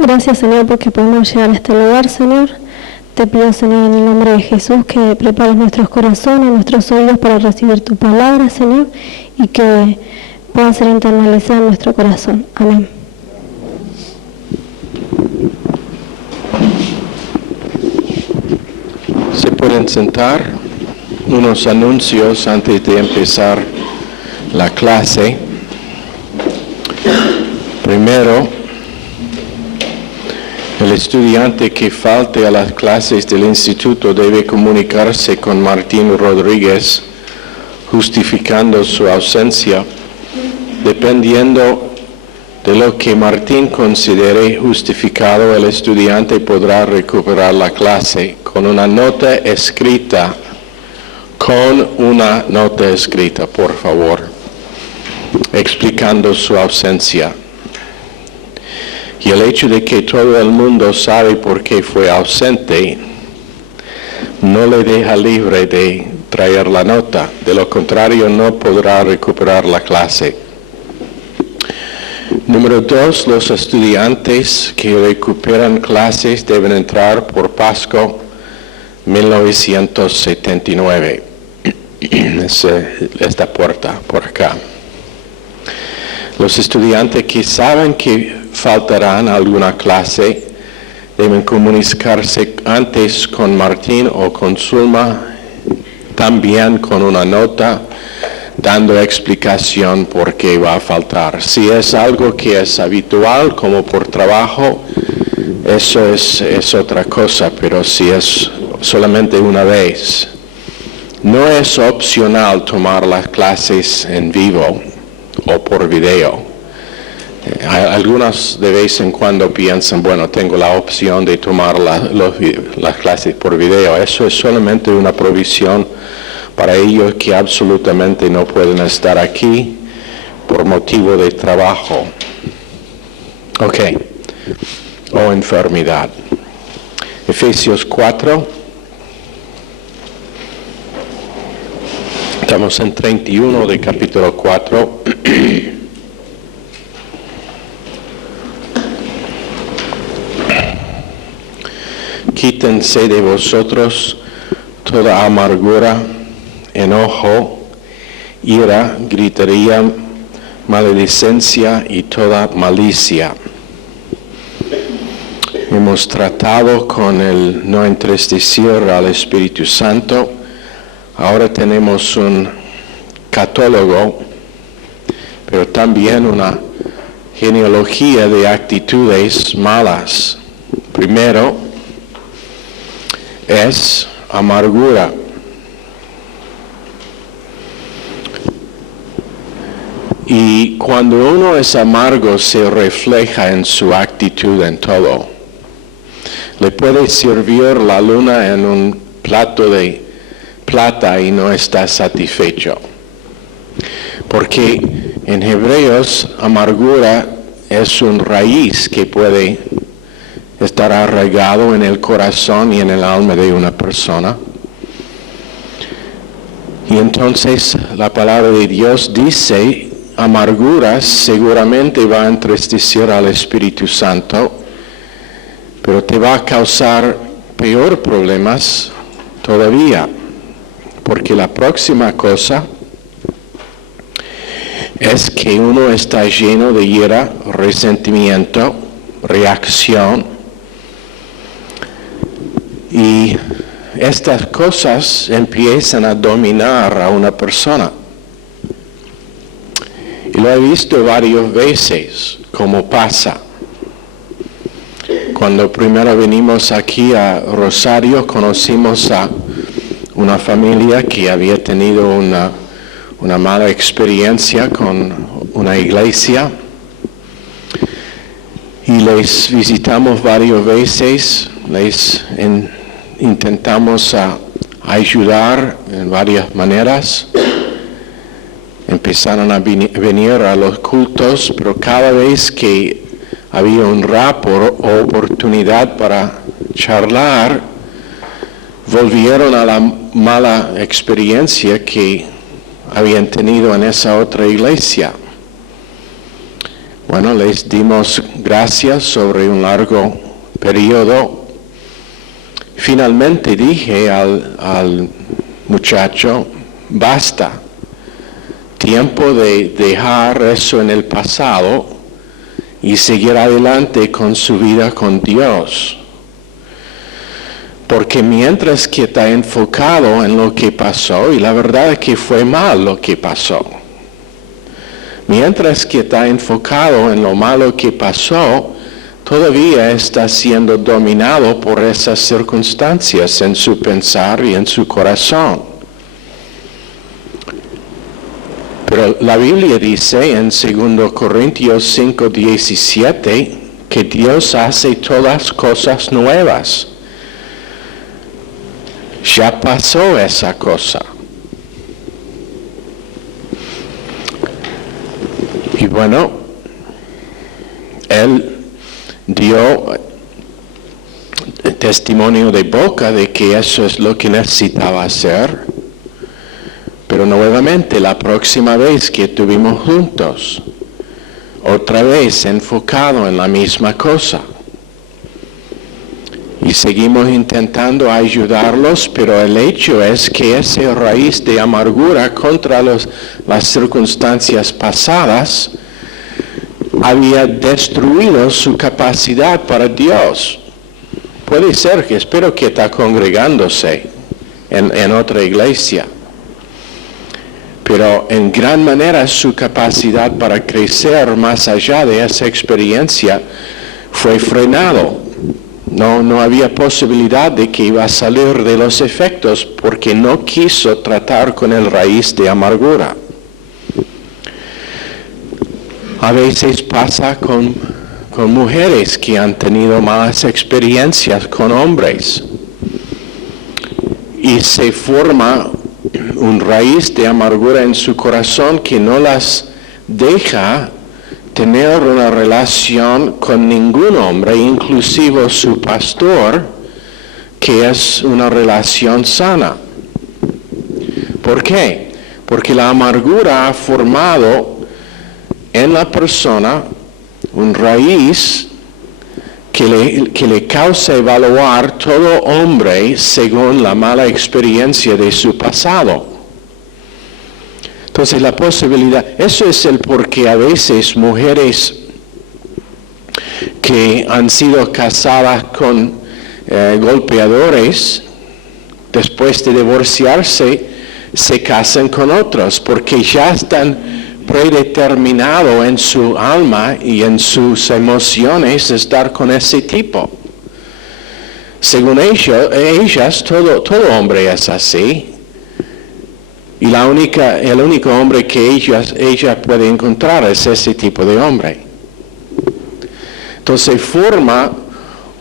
Gracias, Señor, porque podemos llegar a este lugar, Señor. Te pido, Señor, en el nombre de Jesús, que prepares nuestros corazones, nuestros oídos para recibir tu palabra, Señor, y que puedan ser internalizadas en nuestro corazón. Amén. Se pueden sentar. Unos anuncios antes de empezar la clase. Primero, el estudiante que falte a las clases del instituto debe comunicarse con Martín Rodríguez, justificando su ausencia. Dependiendo de lo que Martín considere justificado, el estudiante podrá recuperar la clase con una nota escrita. Por favor, explicando su ausencia. Y el hecho de que todo el mundo sabe por qué fue ausente no le deja libre de traer la nota. De lo contrario, no podrá recuperar la clase. Número 2, los estudiantes que recuperan clases deben entrar por PASCO 1979. Esta puerta por acá. Los estudiantes que saben que faltarán alguna clase deben comunicarse antes con Martín o con Zulma, también con una nota dando explicación por qué va a faltar. Si es algo que es habitual, como por trabajo, eso es otra cosa, pero si es solamente una vez. No es opcional tomar las clases en vivo o por video. Algunos de vez en cuando piensan, bueno, tengo la opción de tomar las clases por video. Eso es solamente una provisión para ellos que absolutamente no pueden estar aquí por motivo de trabajo. Ok. O enfermedad. Efesios 4. Estamos en 31 de capítulo 4. Quítense de vosotros toda amargura, enojo, ira, gritería, maledicencia y toda malicia. Hemos tratado con el no entristecer al Espíritu Santo. Ahora tenemos un catálogo, pero también una genealogía de actitudes malas. Primero es amargura. Y cuando uno es amargo se refleja en su actitud en todo. Le puede servir la luna en un plato de plata y no está satisfecho. Porque en Hebreos amargura es un raíz que puede estar arraigado en el corazón y en el alma de una persona. Y entonces la palabra de Dios dice, amarguras seguramente va a entristecer al Espíritu Santo, pero te va a causar peor problemas todavía. Porque la próxima cosa es que uno está lleno de ira, resentimiento, reacción. Y estas cosas empiezan a dominar a una persona. Y lo he visto varias veces, como pasa. Cuando primero venimos aquí a Rosario, conocimos a una familia que había tenido una mala experiencia con una iglesia y les visitamos varias veces, les intentamos ayudar en varias maneras. Empezaron a venir a los cultos, pero cada vez que había un rato o oportunidad para charlar, volvieron a la mala experiencia que habían tenido en esa otra iglesia. Bueno, les dimos gracias sobre un largo periodo. Finalmente dije al muchacho, basta, tiempo de dejar eso en el pasado y seguir adelante con su vida con Dios. Porque mientras que está enfocado en lo que pasó, y la verdad es que fue mal lo que pasó, mientras que está enfocado en lo malo que pasó, todavía está siendo dominado por esas circunstancias en su pensar y en su corazón. Pero la Biblia dice en 2 Corintios 5:17 que Dios hace todas cosas nuevas. Ya pasó esa cosa. Y bueno, Él dio testimonio de boca de que eso es lo que necesitaba hacer. Pero nuevamente, la próxima vez que estuvimos juntos, otra vez enfocado en la misma cosa. Y seguimos intentando ayudarlos, pero el hecho es que esa raíz de amargura contra las circunstancias pasadas había destruido su capacidad para Dios. Puede ser que, espero que está congregándose en otra iglesia, pero en gran manera su capacidad para crecer más allá de esa experiencia fue frenado. No había posibilidad de que iba a salir de los efectos porque no quiso tratar con el raíz de amargura. A veces pasa con mujeres que han tenido malas experiencias con hombres y se forma un raíz de amargura en su corazón que no las deja tener una relación con ningún hombre, inclusive su pastor, que es una relación sana. ¿Por qué? Porque la amargura ha formado en la persona un raíz que le causa evaluar todo hombre según la mala experiencia de su pasado. Entonces la posibilidad, eso es el por qué a veces mujeres que han sido casadas con golpeadores, después de divorciarse, se casan con otros, porque ya están predeterminados en su alma y en sus emociones estar con ese tipo. Según ellas, todo hombre es así. Y el único hombre que ella puede encontrar es ese tipo de hombre. Entonces forma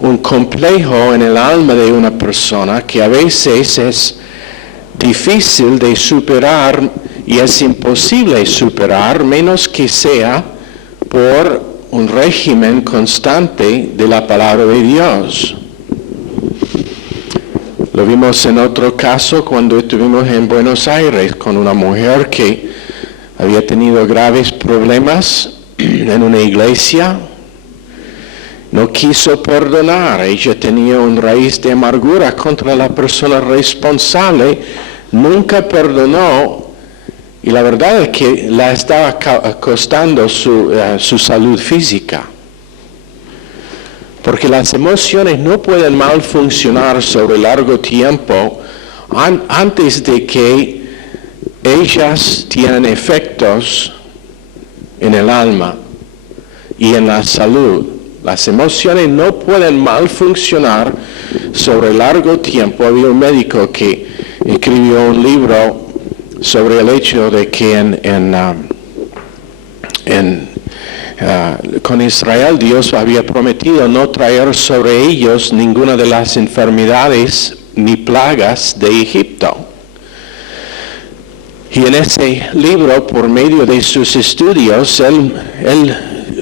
un complejo en el alma de una persona que a veces es difícil de superar y es imposible superar, menos que sea por un régimen constante de la palabra de Dios. Lo vimos en otro caso cuando estuvimos en Buenos Aires con una mujer que había tenido graves problemas en una iglesia. No quiso perdonar. Ella tenía una raíz de amargura contra la persona responsable. Nunca perdonó. Y la verdad es que la estaba costando su salud física. Porque las emociones no pueden mal funcionar sobre largo tiempo antes de que ellas tienen efectos en el alma y en la salud. Las emociones no pueden mal funcionar sobre largo tiempo. Había un médico que escribió un libro sobre el hecho de que con Israel Dios había prometido no traer sobre ellos ninguna de las enfermedades ni plagas de Egipto. Y en ese libro, por medio de sus estudios, él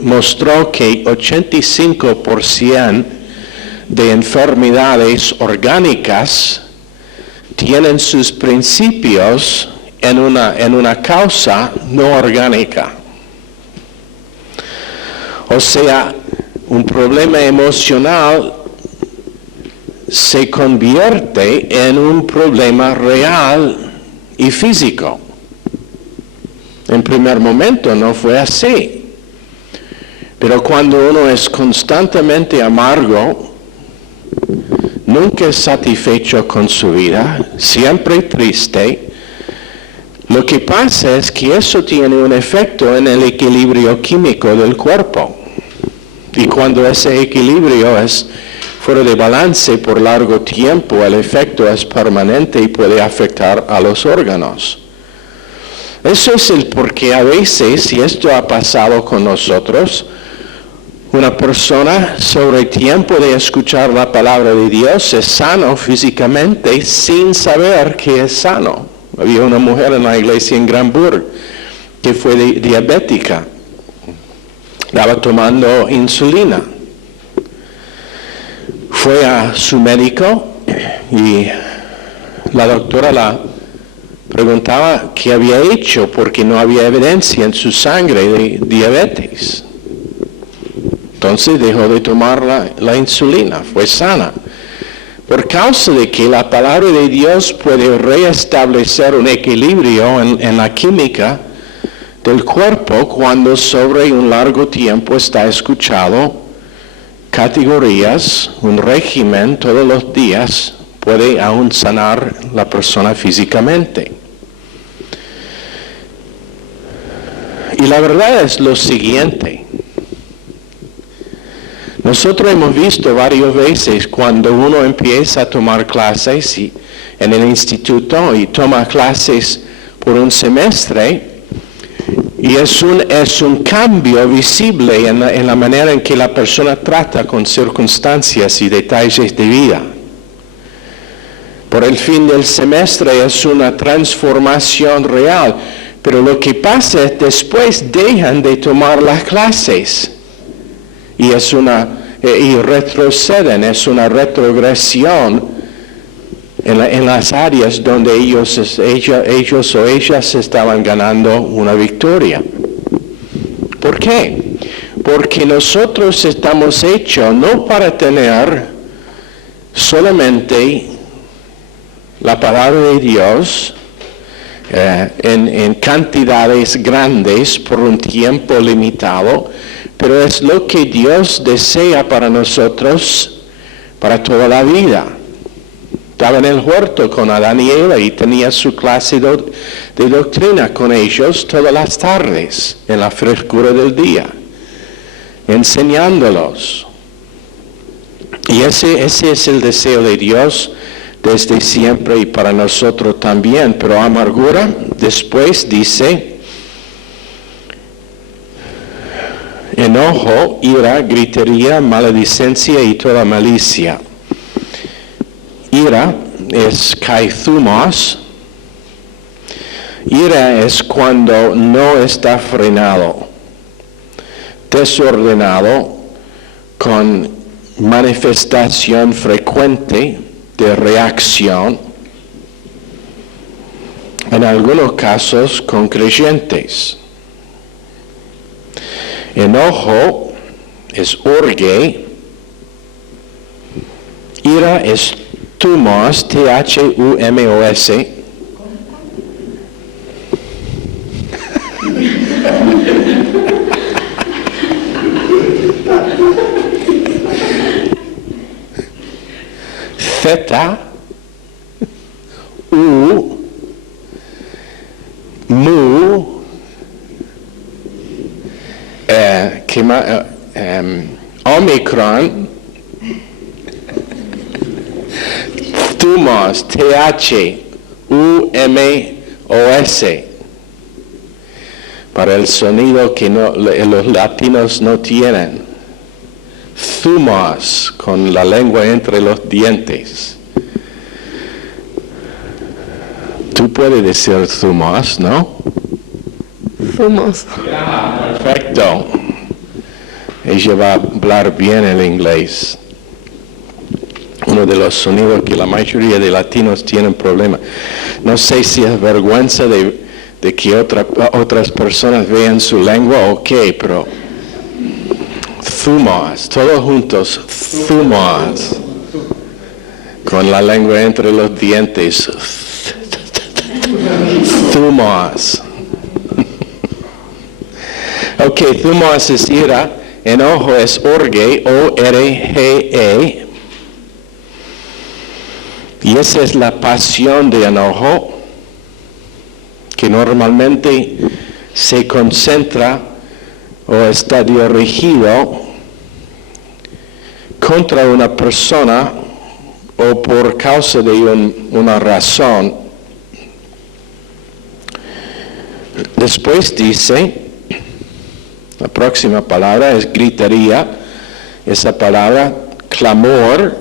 mostró que 85% de enfermedades orgánicas tienen sus principios en una causa no orgánica. O sea, un problema emocional se convierte en un problema real y físico. En primer momento no fue así. Pero cuando uno es constantemente amargo, nunca satisfecho con su vida, siempre triste, lo que pasa es que eso tiene un efecto en el equilibrio químico del cuerpo. Y cuando ese equilibrio es fuera de balance por largo tiempo, el efecto es permanente y puede afectar a los órganos. Eso es el porqué a veces, y esto ha pasado con nosotros, una persona sobre el tiempo de escuchar la palabra de Dios es sano físicamente sin saber que es sano. Había una mujer en la iglesia en Granburg que fue diabética. Estaba tomando insulina. Fue a su médico y la doctora la preguntaba qué había hecho porque no había evidencia en su sangre de diabetes. Entonces dejó de tomar la insulina, fue sana. Por causa de que la palabra de Dios puede reestablecer un equilibrio en la química del cuerpo cuando sobre un largo tiempo está escuchado categorías, un régimen todos los días, puede aún sanar la persona físicamente. Y la verdad es lo siguiente. Nosotros hemos visto varias veces cuando uno empieza a tomar clases en el instituto y toma clases por un semestre, y es un cambio visible en la manera en que la persona trata con circunstancias y detalles de vida. Por el fin del semestre es una transformación real, pero lo que pasa es después dejan de tomar las clases y retroceden, es una retrogresión en las áreas donde ellos o ellas estaban ganando una victoria. ¿Por qué? Porque nosotros estamos hechos no para tener solamente la palabra de Dios en cantidades grandes por un tiempo limitado, pero es lo que Dios desea para nosotros para toda la vida. Estaba en el huerto con Adán y Eva y tenía su clase de doctrina con ellos todas las tardes, en la frescura del día, enseñándolos. Y ese es el deseo de Dios desde siempre y para nosotros también. Pero amargura, después dice, enojo, ira, gritería, maledicencia y toda malicia. Ira es kaithumos. Ira es cuando no está frenado, desordenado, con manifestación frecuente de reacción, en algunos casos con creyentes. Enojo es orge. Ira es thumos, T-H-U-M-O-S. Theta, U, Mu, Omicron, thumos, T-H-U-M-O-S, para el sonido que los latinos no tienen. Thumos, con la lengua entre los dientes. Tú puedes decir thumos, ¿no? Thumos. Perfecto. Ella va a hablar bien el inglés. Uno de los sonidos que la mayoría de latinos tienen problema. No sé si es vergüenza de que otras personas vean su lengua o qué, pero Thumos, todos juntos, thumos. Con la lengua entre los dientes. Thumos. Ok, thumos es ira, enojo es orge, O-R-G-E. Y esa es la pasión de enojo, que normalmente se concentra o está dirigido contra una persona o por causa de una razón. Después dice, la próxima palabra es gritería, esa palabra clamor,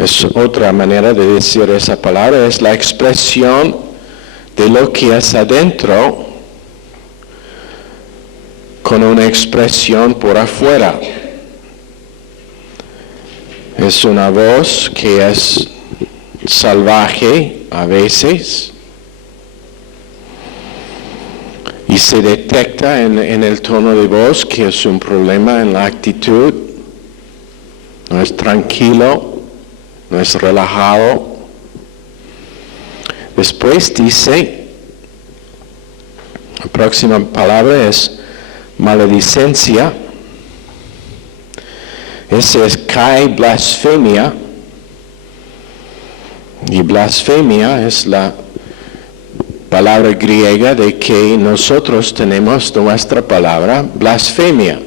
es otra manera de decir esa palabra, es la expresión de lo que es adentro con una expresión por afuera. Es una voz que es salvaje a veces y se detecta en el tono de voz que es un problema en la actitud, no es tranquilo, no es relajado. Después dice, la próxima palabra es maledicencia. Ese es kai blasfemia. Y blasfemia es la palabra griega de que nosotros tenemos nuestra palabra blasfemia.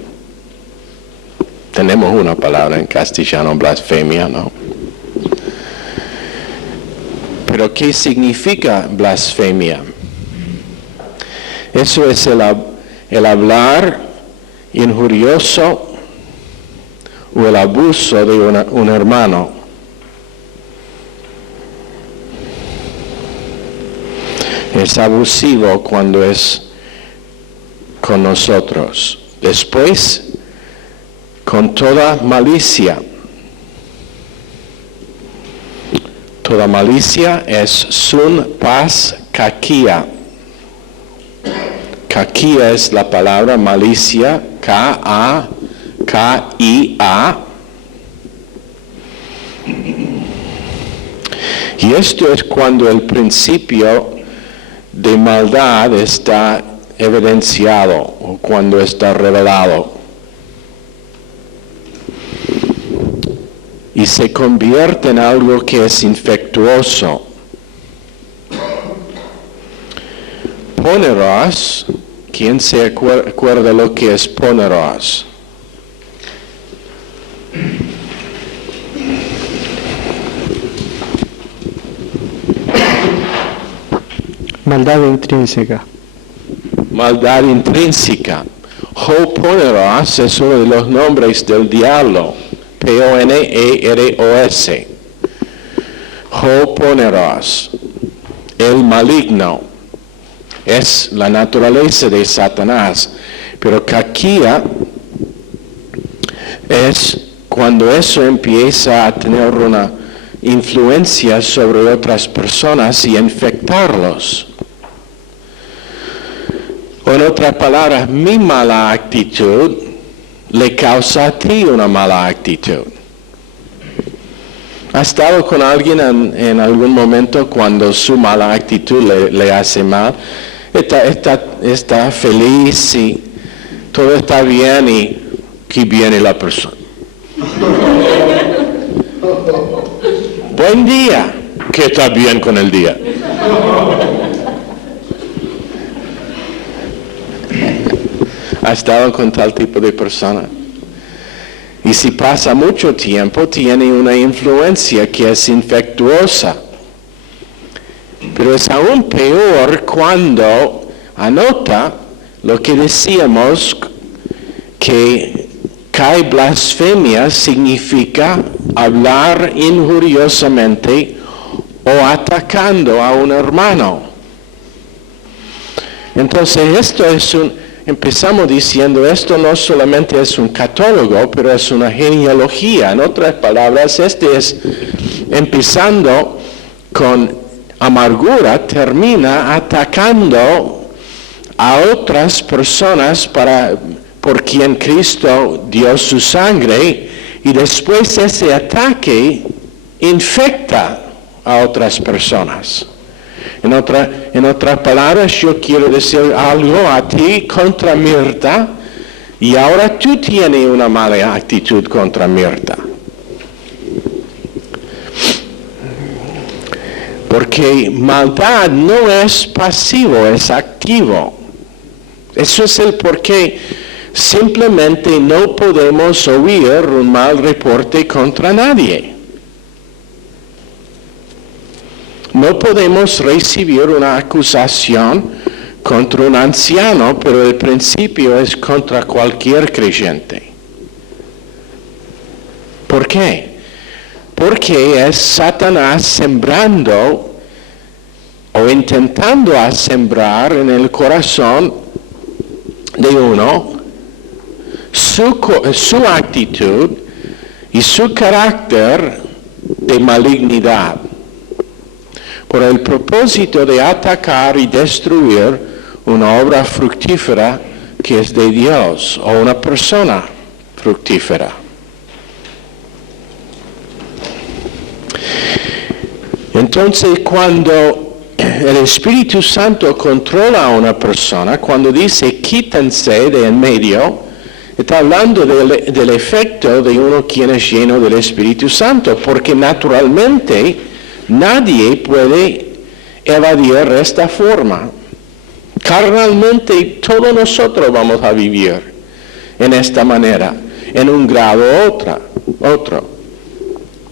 Tenemos una palabra en castellano, blasfemia, ¿no? Pero ¿qué significa blasfemia? Eso es el hablar injurioso o el abuso de un hermano. Es abusivo cuando es con nosotros. Después, con toda malicia. Toda malicia es sun pas kakia. Kakia es la palabra malicia, K-A-K-I-A. Y esto es cuando el principio de maldad está evidenciado o cuando está revelado. Y se convierte en algo que es infectuoso. Poneros, ¿quién se acuerda lo que es poneros? Maldad intrínseca. Maldad intrínseca. Hoponeros es uno de los nombres del diablo. P-O-N-E-R-O-S. Hoponeros. El maligno. Es la naturaleza de Satanás. Pero kakia es cuando eso empieza a tener una influencia sobre otras personas y infectarlos. O en otras palabras, mi mala actitud le causa a ti una mala actitud. ¿Has estado con alguien en algún momento cuando su mala actitud le hace mal? Está feliz y todo está bien y aquí viene la persona. Buen día. ¿Qué está bien con el día? ¿Ha estado con tal tipo de persona? Y si pasa mucho tiempo, tiene una influencia que es infectuosa. Pero es aún peor cuando anota lo que decíamos, que kai blasfemia significa hablar injuriosamente o atacando a un hermano. Entonces esto es empezamos diciendo, esto no solamente es un catálogo, pero es una genealogía. En otras palabras, este es empezando con amargura, termina atacando a otras personas por quien Cristo dio su sangre, y después ese ataque infecta a otras personas. En otras palabras, yo quiero decir algo a ti contra Mirta, y ahora tú tienes una mala actitud contra Mirta. Porque maldad no es pasivo, es activo. Eso es el porqué simplemente no podemos oír un mal reporte contra nadie. No podemos recibir una acusación contra un anciano, pero el principio es contra cualquier creyente. ¿Por qué? Porque es Satanás sembrando o intentando sembrar en el corazón de uno su actitud y su carácter de malignidad, por el propósito de atacar y destruir una obra fructífera que es de Dios o una persona fructífera. Entonces, cuando el Espíritu Santo controla a una persona, cuando dice quítense de en medio, está hablando del efecto de uno quien es lleno del Espíritu Santo, porque naturalmente nadie puede evadir esta forma. Carnalmente todos nosotros vamos a vivir en esta manera, en un grado u otro.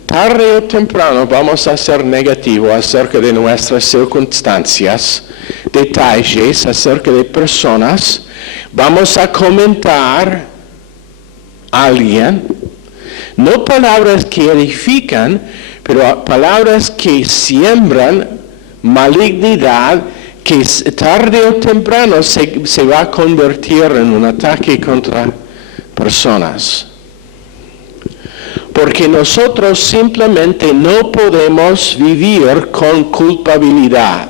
Tarde o temprano vamos a ser negativos acerca de nuestras circunstancias, detalles acerca de personas. Vamos a comentar a alguien, no palabras que edifican, pero palabras que siembran malignidad, que tarde o temprano se va a convertir en un ataque contra personas. Porque nosotros simplemente no podemos vivir con culpabilidad.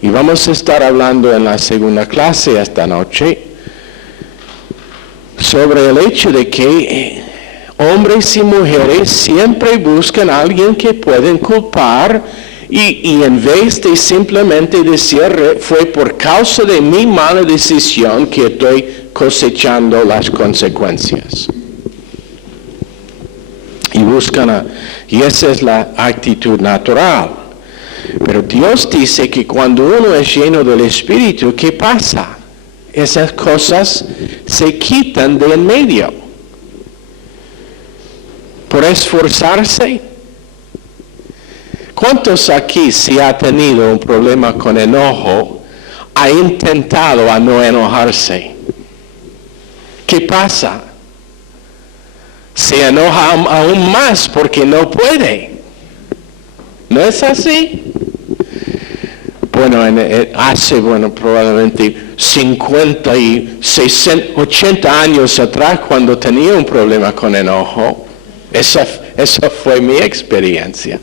Y vamos a estar hablando en la segunda clase esta noche sobre el hecho de que hombres y mujeres siempre buscan a alguien que pueden culpar y en vez de simplemente decir fue por causa de mi mala decisión que estoy cosechando las consecuencias. Y esa es la actitud natural. Pero Dios dice que cuando uno es lleno del Espíritu, ¿qué pasa? Esas cosas se quitan de en medio. Por esforzarse. ¿Cuántos aquí, si ha tenido un problema con enojo, ha intentado a no enojarse? ¿Qué pasa? Se enoja aún más porque no puede. ¿No es así? Bueno, hace probablemente 50 y 60, 80 años atrás, cuando tenía un problema con enojo, esa fue mi experiencia.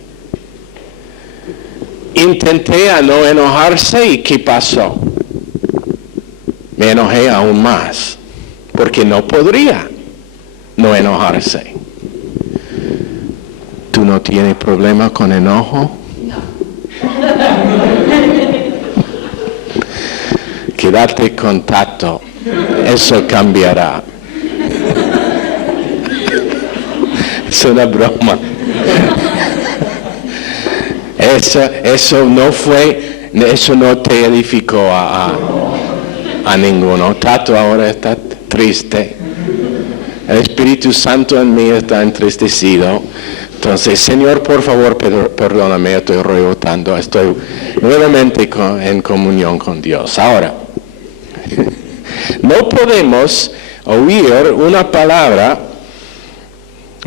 Intenté a no enojarse y ¿qué pasó? Me enojé aún más, porque no podría no enojarse. ¿Tú no tienes problema con enojo? Quédate con Tato, eso cambiará. Es una broma. Eso no te edificó a ninguno. Tato ahora está triste. El Espíritu Santo en mí está entristecido. Entonces, Señor, por favor, perdóname, estoy rebotando. Estoy nuevamente en comunión con Dios. Ahora, no podemos oír una palabra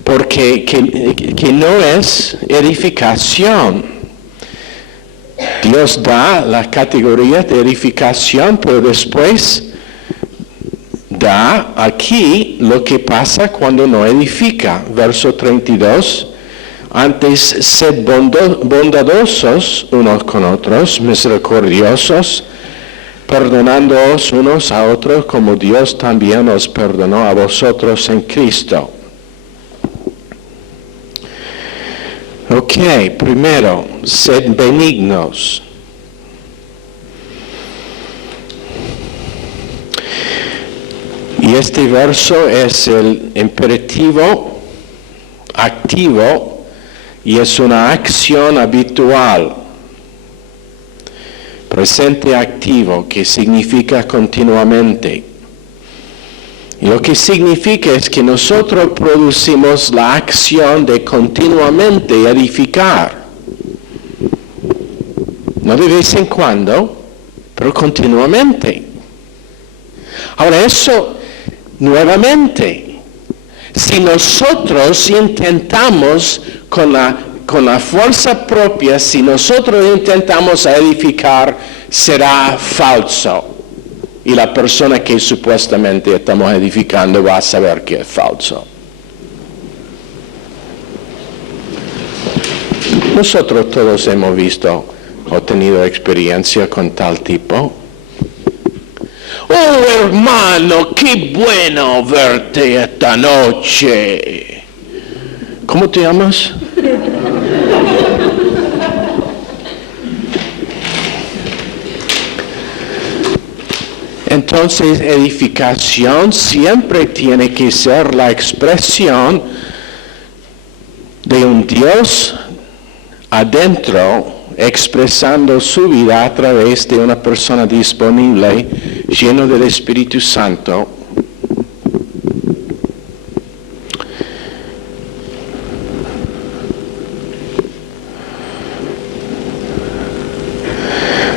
porque que no es edificación. Dios da la categoría de edificación, pero después da aquí lo que pasa cuando no edifica. Verso 32. Antes, sed bondadosos unos con otros, misericordiosos, perdonándoos unos a otros como Dios también os perdonó a vosotros en Cristo. Ok, primero, sed benignos. Y este verso es el imperativo activo y es una acción habitual. Presente activo, que significa continuamente. Y lo que significa es que nosotros producimos la acción de continuamente edificar. No de vez en cuando, pero continuamente. Ahora eso, nuevamente, si nosotros intentamos con la fuerza propia, si nosotros intentamos edificar, será falso. Y la persona que supuestamente estamos edificando va a saber que es falso. Nosotros todos hemos visto o tenido experiencia con tal tipo. Oh, hermano, qué bueno verte esta noche. ¿Cómo te llamas? Entonces, edificación siempre tiene que ser la expresión de un Dios adentro, expresando su vida a través de una persona disponible, lleno del Espíritu Santo.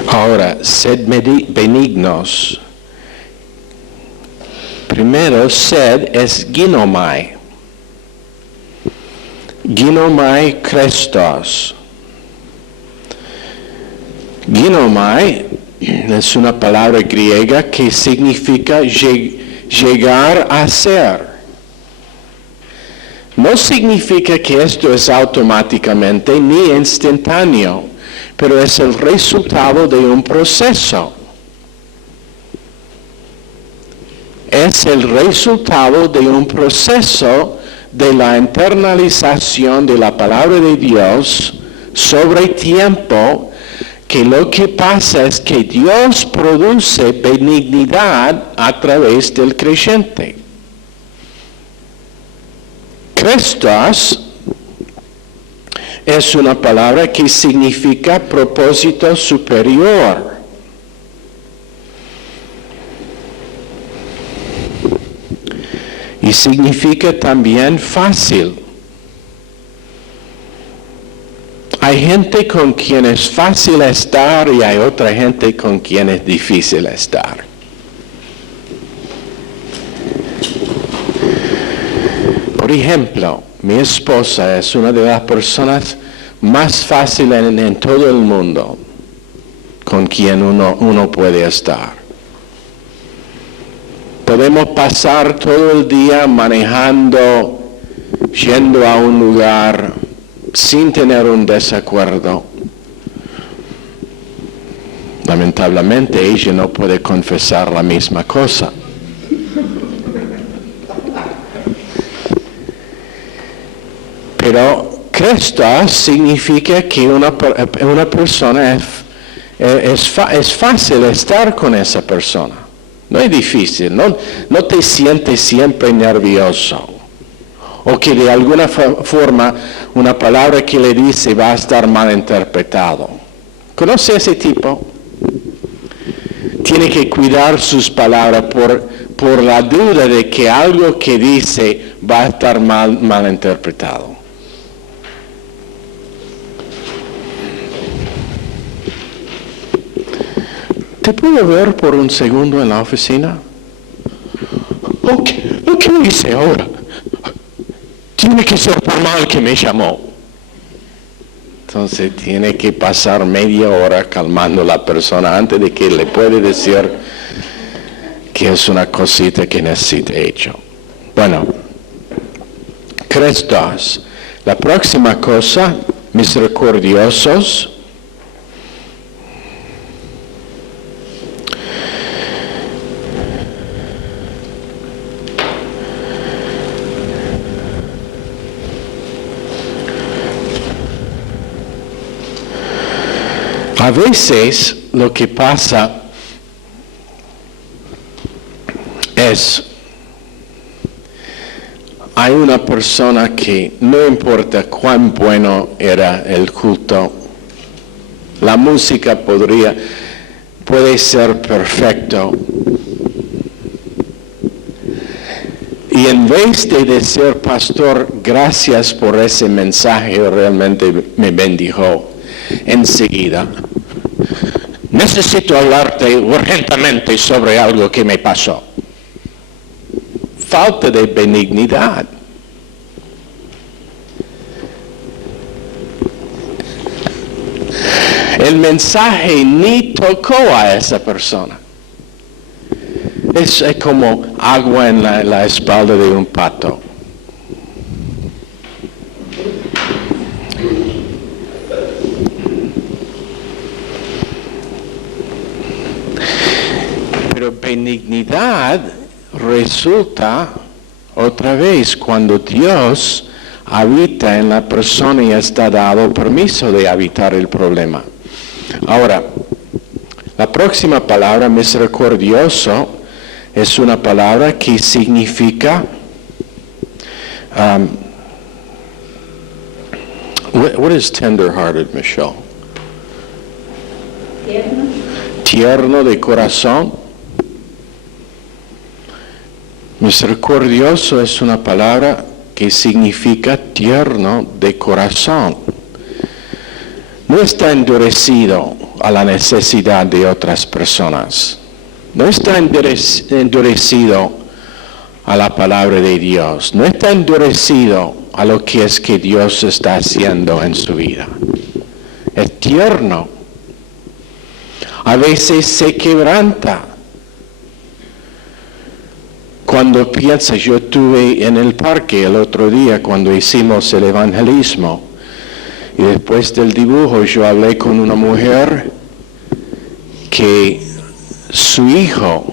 Ahora, sed benignos. Primero, sed es ginomai. Ginomai Christos. Ginomai es una palabra griega que significa llegar a ser. No significa que esto es automáticamente ni instantáneo, pero es el resultado de un proceso. Es el resultado de un proceso de la internalización de la palabra de Dios sobre tiempo, que lo que pasa es que Dios produce benignidad a través del creyente. Christos es una palabra que significa propósito superior. Y significa también fácil. Hay gente con quien es fácil estar y hay otra gente con quien es difícil estar. Por ejemplo, mi esposa es una de las personas más fáciles en todo el mundo con quien uno puede estar. Podemos pasar todo el día manejando, yendo a un lugar sin tener un desacuerdo. Lamentablemente ella no puede confesar la misma cosa. Pero Christos significa que una persona es fácil estar con esa persona. No es difícil, no te sientes siempre nervioso. O que de alguna forma una palabra que le dice va a estar mal interpretado. ¿Conoce a ese tipo? Tiene que cuidar sus palabras por la duda de que algo que dice va a estar mal interpretado. ¿Te puedo ver por un segundo en la oficina? ¿Qué hice ahora? Tiene que ser por mal que me llamó. Entonces tiene que pasar media hora calmando a la persona antes de que le puede decir que es una cosita que necesita hecho. Bueno, Christos. La próxima cosa, misericordiosos. A veces lo que pasa es, hay una persona que no importa cuán bueno era el culto, la música puede ser perfecto. Y en vez de decir, pastor, gracias por ese mensaje, realmente me bendijo, enseguida, necesito hablarte urgentemente sobre algo que me pasó. Falta de benignidad. El mensaje ni tocó a esa persona. Es como agua en la espalda de un pato. Pero benignidad resulta otra vez cuando Dios habita en la persona y está dado permiso de habitar el problema. Ahora, la próxima palabra, misericordioso, es una palabra que significa, what is tender-hearted, Michelle? Tierno. Tierno de corazón. Misericordioso es una palabra que significa tierno de corazón. No está endurecido a la necesidad de otras personas. No está endurecido a la palabra de Dios. No está endurecido a lo que es que Dios está haciendo en su vida. Es tierno. A veces se quebranta. Cuando piensa, yo estuve en el parque el otro día cuando hicimos el evangelismo. Y después del dibujo yo hablé con una mujer que su hijo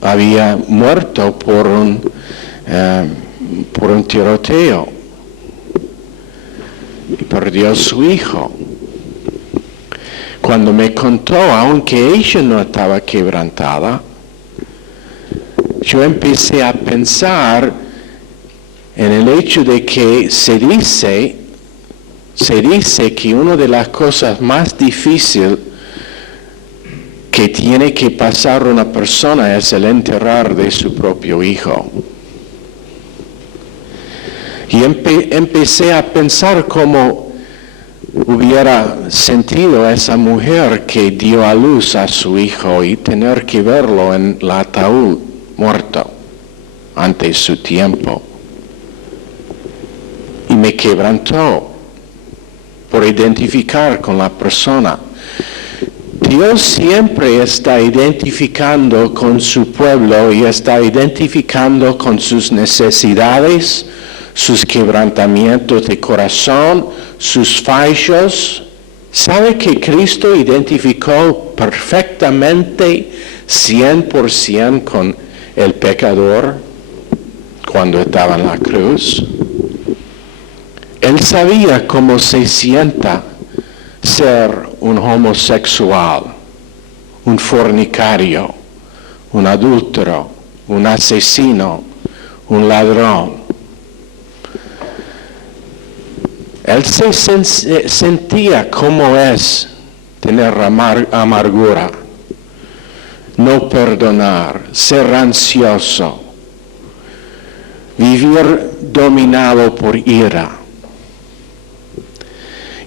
había muerto por un tiroteo y perdió su hijo. Cuando me contó, aunque ella no estaba quebrantada, yo empecé a pensar en el hecho de que se dice que una de las cosas más difíciles que tiene que pasar una persona es el enterrar de su propio hijo. Y empecé a pensar cómo hubiera sentido esa mujer que dio a luz a su hijo y tener que verlo en el ataúd muerto antes de su tiempo. Y me quebrantó por identificar con la persona. Dios siempre está identificando con su pueblo y está identificando con sus necesidades, sus quebrantamientos de corazón, sus fallos. ¿Sabe que Cristo identificó perfectamente 100% con el pecador cuando estaba en la cruz? Él sabía cómo se sienta ser un homosexual, un fornicario, un adúltero, un asesino, un ladrón. Él se sentía cómo es tener amargura, no perdonar, ser ansioso, vivir dominado por ira.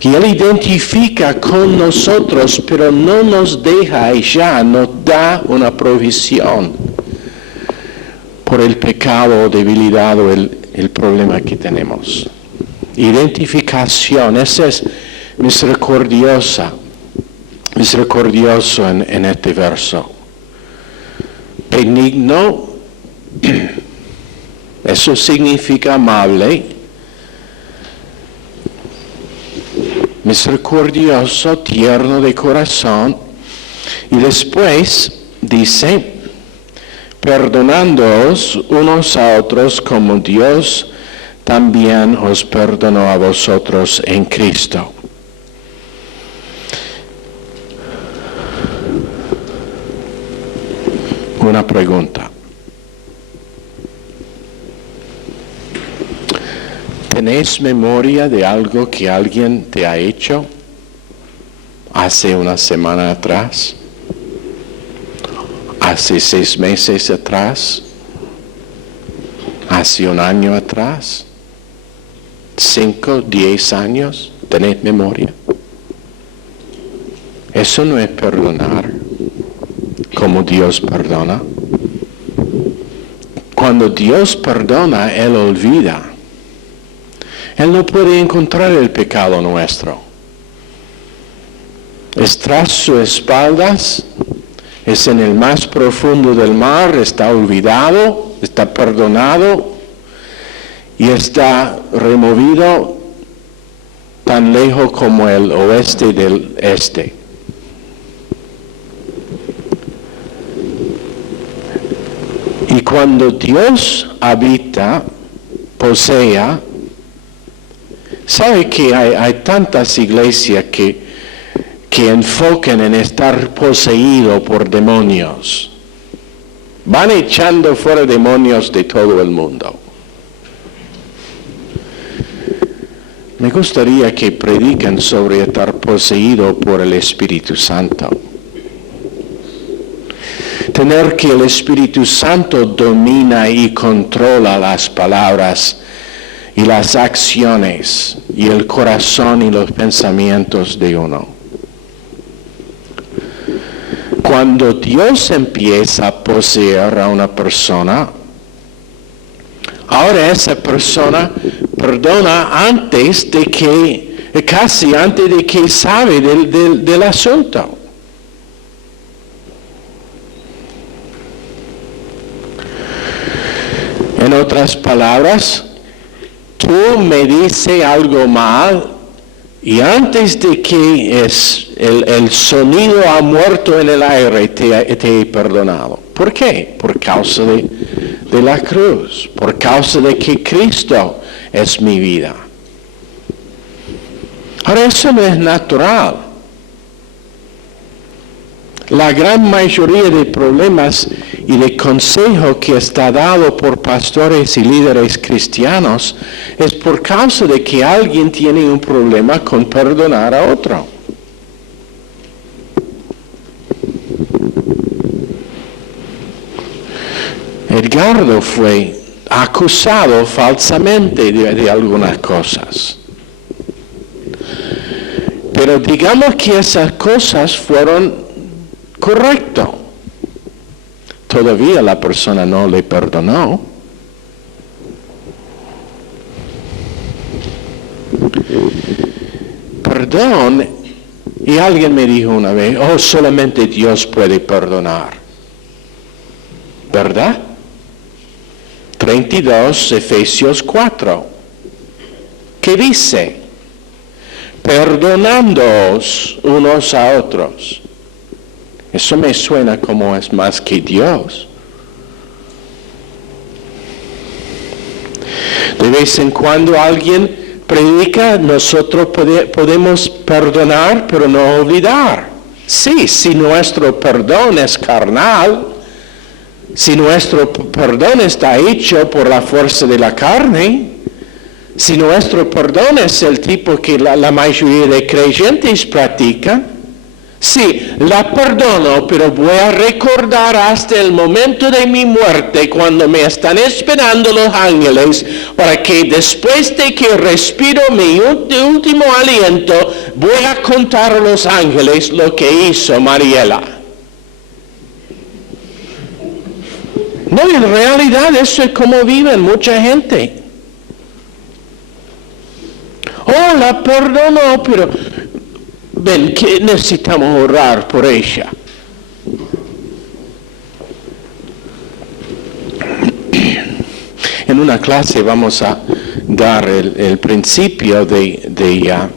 Y Él identifica con nosotros, pero no nos deja ya, nos da una provisión por el pecado o debilidad o el problema que tenemos. Identificación, ese es misericordioso en este verso. Benigno, eso significa amable. Misericordioso, tierno de corazón. Y después dice, perdonándoos unos a otros como Dios también os perdonó a vosotros en Cristo. una pregunta. ¿Tenés memoria de algo que alguien te ha hecho hace una semana atrás? ¿Hace 6 meses atrás? ¿Hace un año atrás? 5, 10 años? ¿Tenés memoria? Eso no es perdonar como Dios perdona. Cuando Dios perdona, Él olvida. Él no puede encontrar el pecado nuestro. Es tras sus espaldas, es en el más profundo del mar, está olvidado, está perdonado y está removido tan lejos como el oeste del este. Y cuando Dios habita, posea, ¿sabe que hay tantas iglesias que enfocan en estar poseído por demonios? Van echando fuera demonios de todo el mundo. Me gustaría que prediquen sobre estar poseído por el Espíritu Santo. Tener que el Espíritu Santo domina y controla las palabras y las acciones y el corazón y los pensamientos de uno. Cuando Dios empieza a poseer a una persona, ahora esa persona perdona casi antes de que sabe del asunto. En otras palabras, tú me dices algo mal y antes de que el sonido ha muerto en el aire te he perdonado. ¿Por qué? Por causa de la cruz, por causa de que Cristo es mi vida. Ahora eso no es natural. La gran mayoría de problemas y de consejo que está dado por pastores y líderes cristianos es por causa de que alguien tiene un problema con perdonar a otro. Edgardo fue acusado falsamente de algunas cosas. Pero digamos que esas cosas fueron correctas. Todavía la persona no le perdonó. Perdón, y alguien me dijo una vez, solamente Dios puede perdonar. ¿Verdad? 32, Efesios 4. ¿Qué dice? Perdonándoos unos a otros. Eso me suena como es más que Dios. De vez en cuando alguien predica, nosotros podemos perdonar, pero no olvidar. Sí, si nuestro perdón es carnal, si nuestro perdón está hecho por la fuerza de la carne, si nuestro perdón es el tipo que la mayoría de creyentes practican, sí, la perdono, pero voy a recordar hasta el momento de mi muerte cuando me están esperando los ángeles para que después de que respiro mi último aliento, voy a contar a los ángeles lo que hizo Mariela. No, en realidad eso es como viven mucha gente. La perdono, pero ven, que necesitamos orar por ella. En una clase vamos a dar el principio de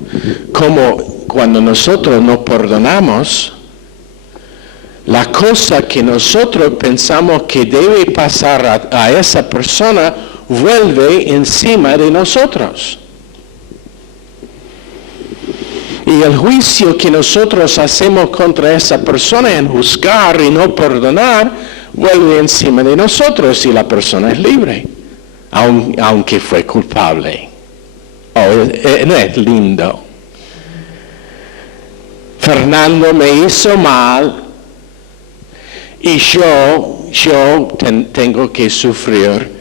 cómo cuando nosotros no perdonamos, la cosa que nosotros pensamos que debe pasar a esa persona vuelve encima de nosotros. Y el juicio que nosotros hacemos contra esa persona en juzgar y no perdonar, vuelve encima de nosotros y la persona es libre, aunque fue culpable. No es lindo. Fernando me hizo mal y yo tengo que sufrir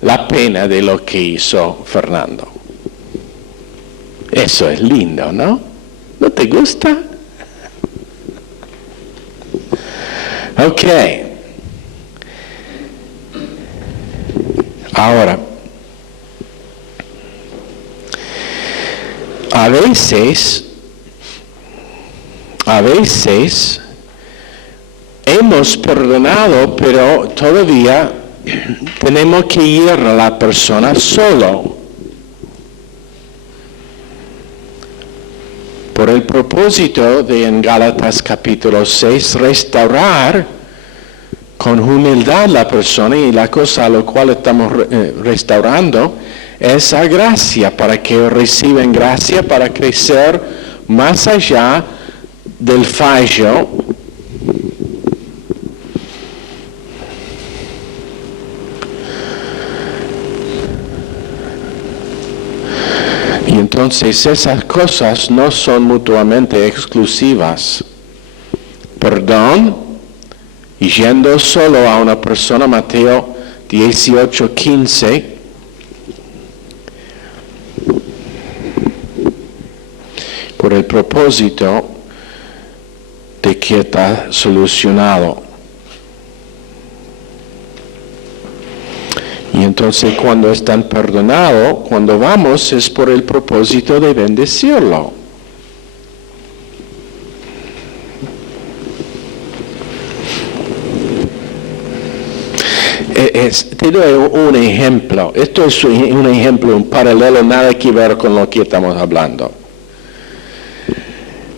la pena de lo que hizo Fernando. Eso es lindo, ¿no? ¿No te gusta? Ok. Ahora, a veces hemos perdonado, pero todavía tenemos que ir a la persona solo. Por el propósito de en Gálatas capítulo 6 restaurar con humildad la persona, y la cosa a la cual estamos restaurando es a gracia, para que reciban gracia para crecer más allá del fallo. Y entonces esas cosas no son mutuamente exclusivas. Perdón, y yendo solo a una persona, Mateo 18:15, por el propósito de que está solucionado. Y entonces cuando están perdonados, cuando vamos es por el propósito de bendecirlo. Te doy un ejemplo. Esto es un ejemplo, un paralelo, nada que ver con lo que estamos hablando.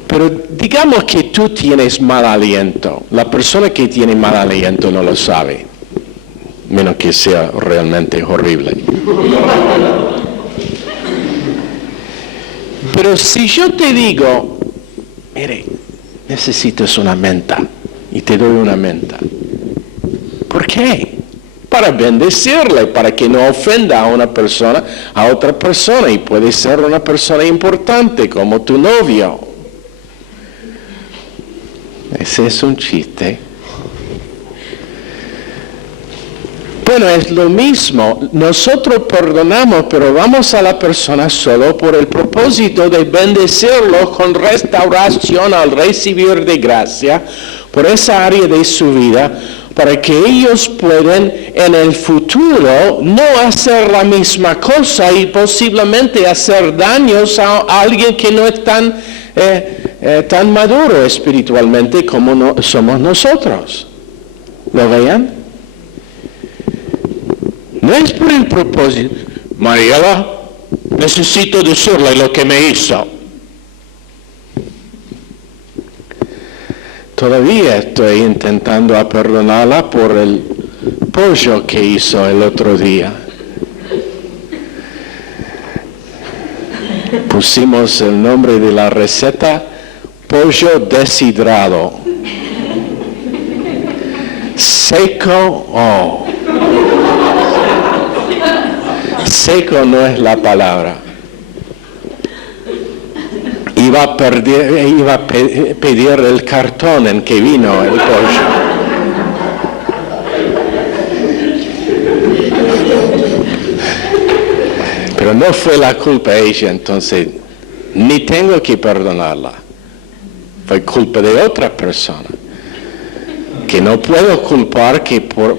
Pero digamos que tú tienes mal aliento. La persona que tiene mal aliento no lo sabe, menos que sea realmente horrible. Pero si yo te digo, mire, necesitas una menta, y te doy una menta, ¿por qué? Para bendecirle, para que no ofenda a otra persona, y puede ser una persona importante como tu novio. Ese es un chiste. Bueno, es lo mismo. Nosotros perdonamos, pero vamos a la persona solo por el propósito de bendecirlo con restauración al recibir de gracia por esa área de su vida, para que ellos puedan en el futuro no hacer la misma cosa y posiblemente hacer daños a alguien que no es tan maduro espiritualmente como somos nosotros. ¿Lo vean? No es por el propósito. Mariela, necesito decirle lo que me hizo. Todavía estoy intentando perdonarla por el pollo que hizo el otro día. Pusimos el nombre de la receta, pollo deshidrado. Seco, seco no es la palabra. Iba a pedir el cartón en que vino el pollo. Pero no fue la culpa de ella, entonces ni tengo que perdonarla. Fue culpa de otra persona, que no puedo culpar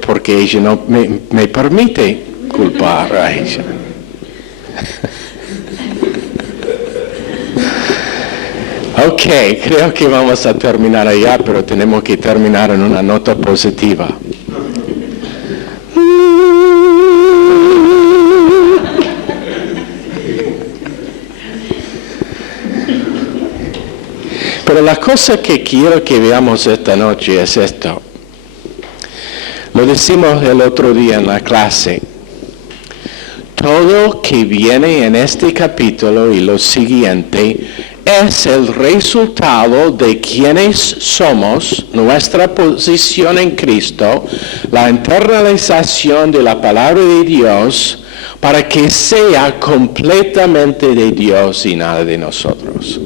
porque ella no me permite culpar a ella. Ok, creo que vamos a terminar allá, pero tenemos que terminar en una nota positiva. Pero la cosa que quiero que veamos esta noche es esto. Lo decimos el otro día en la clase. Todo que viene en este capítulo y lo siguiente es el resultado de quienes somos, nuestra posición en Cristo, la internalización de la palabra de Dios para que sea completamente de Dios y nada de nosotros.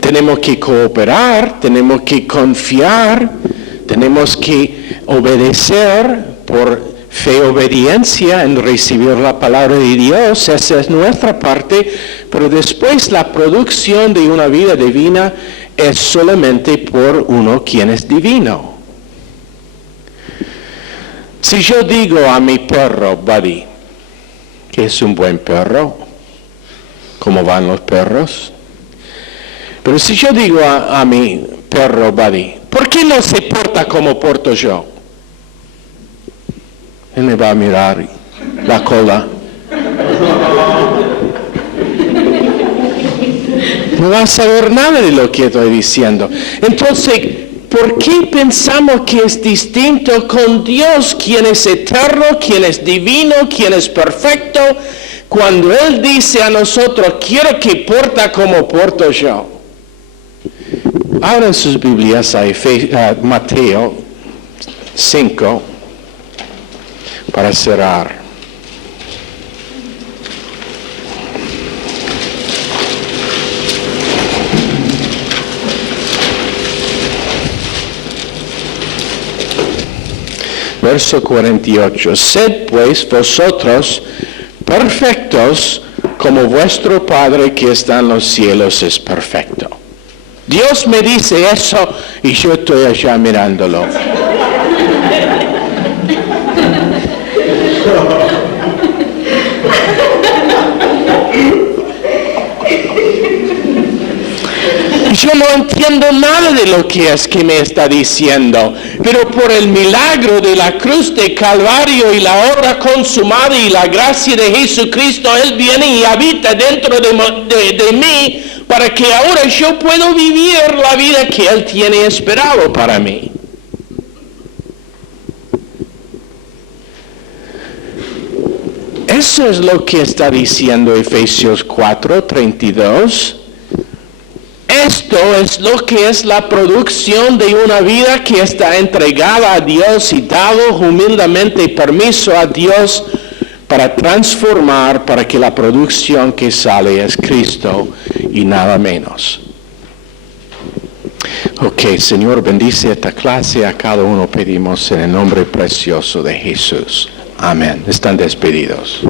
Tenemos que cooperar, tenemos que confiar, tenemos que obedecer por fe, obediencia en recibir la palabra de Dios. Esa es nuestra parte, pero después la producción de una vida divina es solamente por uno quien es divino. Si yo digo a mi perro, Buddy, que es un buen perro, ¿cómo van los perros? Pero si yo digo a mi perro, Buddy, ¿por qué no se porta como porto yo? Él me va a mirar la cola. No va a saber nada de lo que estoy diciendo. Entonces, ¿por qué pensamos que es distinto con Dios, quien es eterno, quien es divino, quien es perfecto, cuando Él dice a nosotros, quiero que porta como porto yo? Abran sus Biblias a Mateo 5 para cerrar. Verso 48. Sed pues vosotros perfectos como vuestro Padre que está en los cielos es perfecto. Dios me dice eso y yo estoy allá mirándolo. Yo no entiendo nada de lo que es que me está diciendo, pero por el milagro de la cruz de Calvario y la obra consumada y la gracia de Jesucristo, Él viene y habita dentro de mí para que ahora yo pueda vivir la vida que Él tiene esperado para mí. Eso es lo que está diciendo Efesios 4:32. Esto es lo que es la producción de una vida que está entregada a Dios y dado humildemente permiso a Dios para transformar, para que la producción que sale es Cristo y nada menos. Ok, Señor, bendice esta clase, a cada uno pedimos en el nombre precioso de Jesús. Amén. Están despedidos.